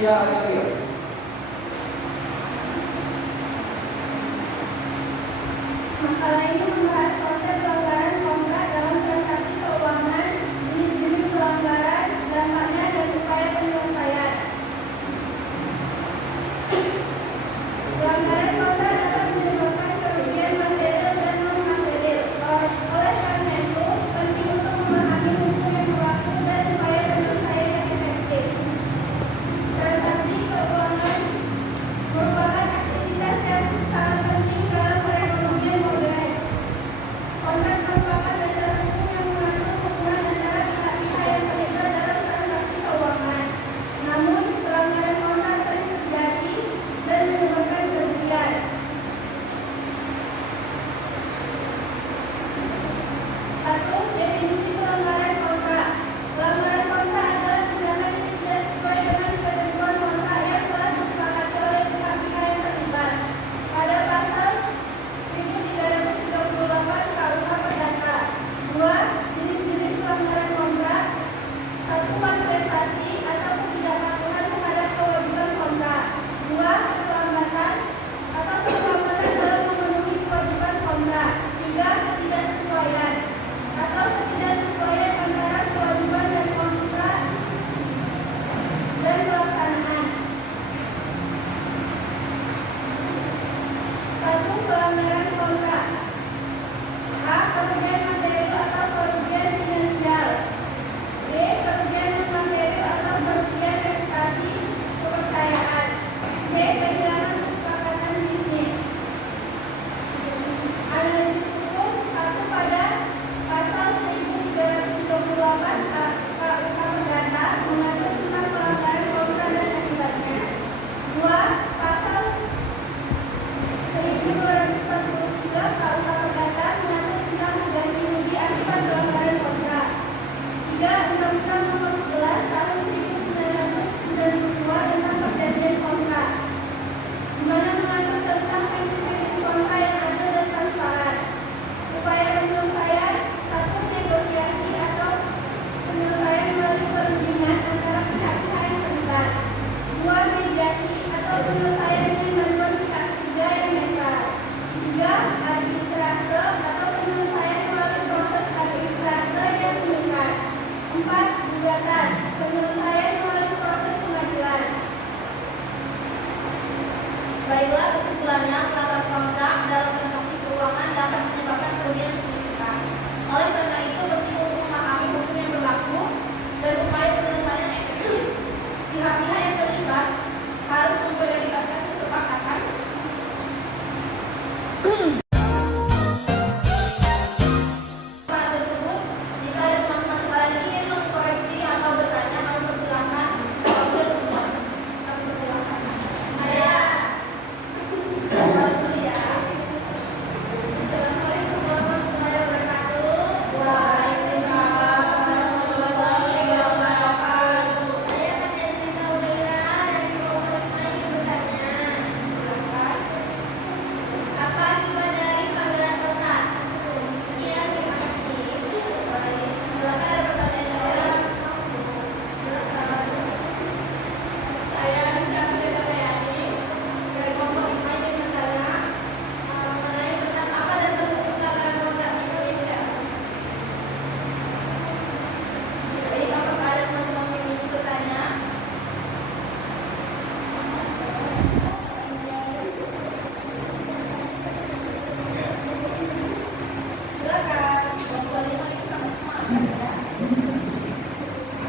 Cynthia Amelia. Makalah ini membahas konsep pelanggaran kontrak dalam transaksi keuangan, jenis-jenis pelanggaran, dampaknya, dan upaya penyelesaian. Pelanggaran kontrak dapat menyebabkan kerugian material dan non-material. Oleh karena itu, penting untuk memahami hukum yang berlaku dan upaya penyelesaian yang efektif. Transaksi keuangan merupakan aktivitas yang sangat penting dalam perekonomian modern. Kontrak merupakan dasar hukum yang mengatur hubungan antara pihak-pihak yang terlibat dalam transaksi keuangan. Namun, pelanggaran kontrak sering terjadi dan menyebabkan kerugian. Satu, definisi pelanggaran kontrak. Pelanggaran kontrak adalah tindakan yang tidak sesuai dengan ketentuan kontrak yang telah disepakati oleh pihak-pihak yang terlibat. Pada pasal 1338 KUH Perdata. 2. Jenis-jenis pelanggaran kontrak. 1. Malversasi atau ketidakpatuhan terhadap kewajiban kontrak. 2. Keterlambatan atau keterlambatan dalam memenuhi kewajiban kontrak. 3. Ketidaksesuaian atau ketidaksesuaian antara kewajiban dan kontrak dan pelaksanaan. 1. Pelanggaran kontrak. A. Kerugian material atau kerugian finansial. B. Kerugian non-material atau kerugian reputasi kepercayaan. C. Kehilangan kesepakatan bisnis. Analisis hukum. 1. Pada pasal 1338 KUH Perdata mengatur tentang pelanggaran kontrak dan akibatnya. 2. Pasal 1243 KUH Perdata mengatur tentang ganti rugi akibat pelanggaran kontrak. 3. Undang-Undang Nomor 11 Tahun 1992 tentang perjanjian kontrak, di mana mengatur tentang prinsip-prinsip kontrak yang adil dan transparan. Upaya penyelesaian. 1. Negosiasi atau penyelesaian melalui perundingan antara pihak-pihak yang terlibat. 2. Mediasi atau penyelesaian dengan bantuan pihak ketiga yang netral. 3. Arbitrase atau penyelesaian melalui proses arbitrase yang mengikat. 4. Gugatan, penyelesaian melalui proses pengadilan. Baiklah, kesimpulannya, pelanggaran kontrak dalam transaksi keuangan dapat menyebabkan kerugian signifikan. Oleh karena itu, penting untuk memahami hukum yang berlaku dan upaya penyelesaian yang efektif. Pihak-pihak yang terlibat harus memprioritaskan kesepakatan tersebut. Jika ada teman-teman sekalian ingin mengkoreksi atau bertanya, kami persilahkan. Kami persilahkan. Ada. Dulu ya. Assalamualaikum warahmatullahi wabarakatuh. Waalaikumsalam warahmatullahi wabarakatuh. Saya pada cerita Udaira dari kelompok 5 ingin bertanya. Silakan. Apa akibat dari pelanggaran kontrak? Sekian, terima kasih. Baik, silakan ada pertanyaan jawab. Silakan. Saya Syafri Suryani dari kelompok 5 ingin bertanya mengenai tentang apa dasar hukum pelanggaran kontrak di Indonesia. Baik, apakah ada teman-teman yang ingin bertanya? Silakan. Kelompok 5 ini sama semangat ya.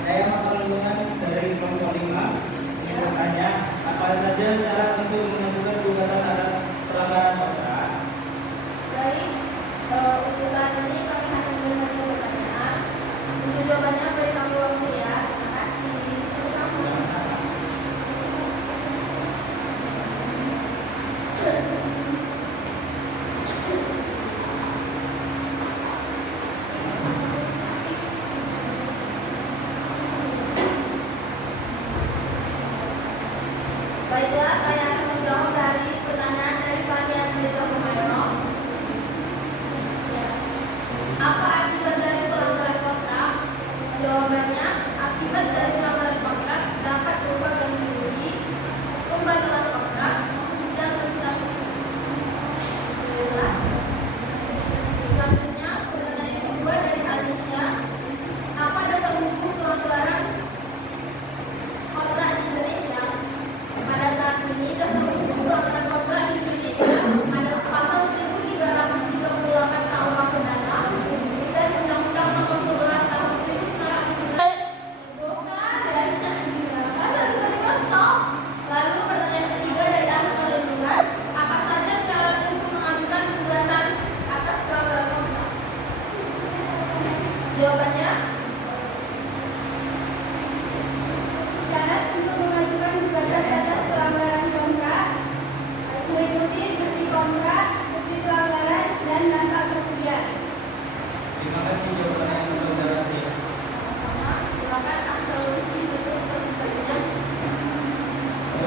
Saya Maulana dari kelompok 5 ingin bertanya, apa saja syarat untuk mengajukan gugatan atas pelanggaran kontrak? Baik, untuk saat ini kami hanya menerima pertanyaan. Untuk jawabannya beri kami waktu ya. Terima kasih. Sama-sama. Baiklah, saya akan menjawab dari pertanyaan dari Pak Yandrita Kumayono. Ya. Apa akibat dari pelanggaran kontrak? Jawabannya, akibat dari pelanggaran kontrak dapat berupa ganti rugi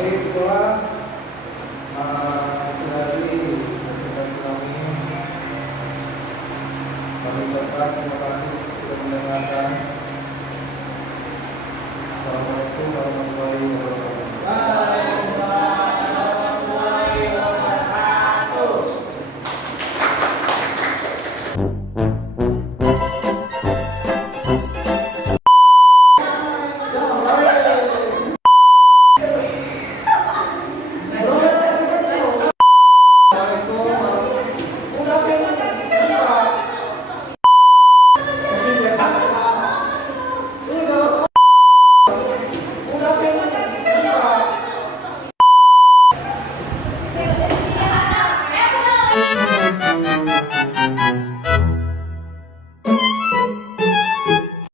Mari doa.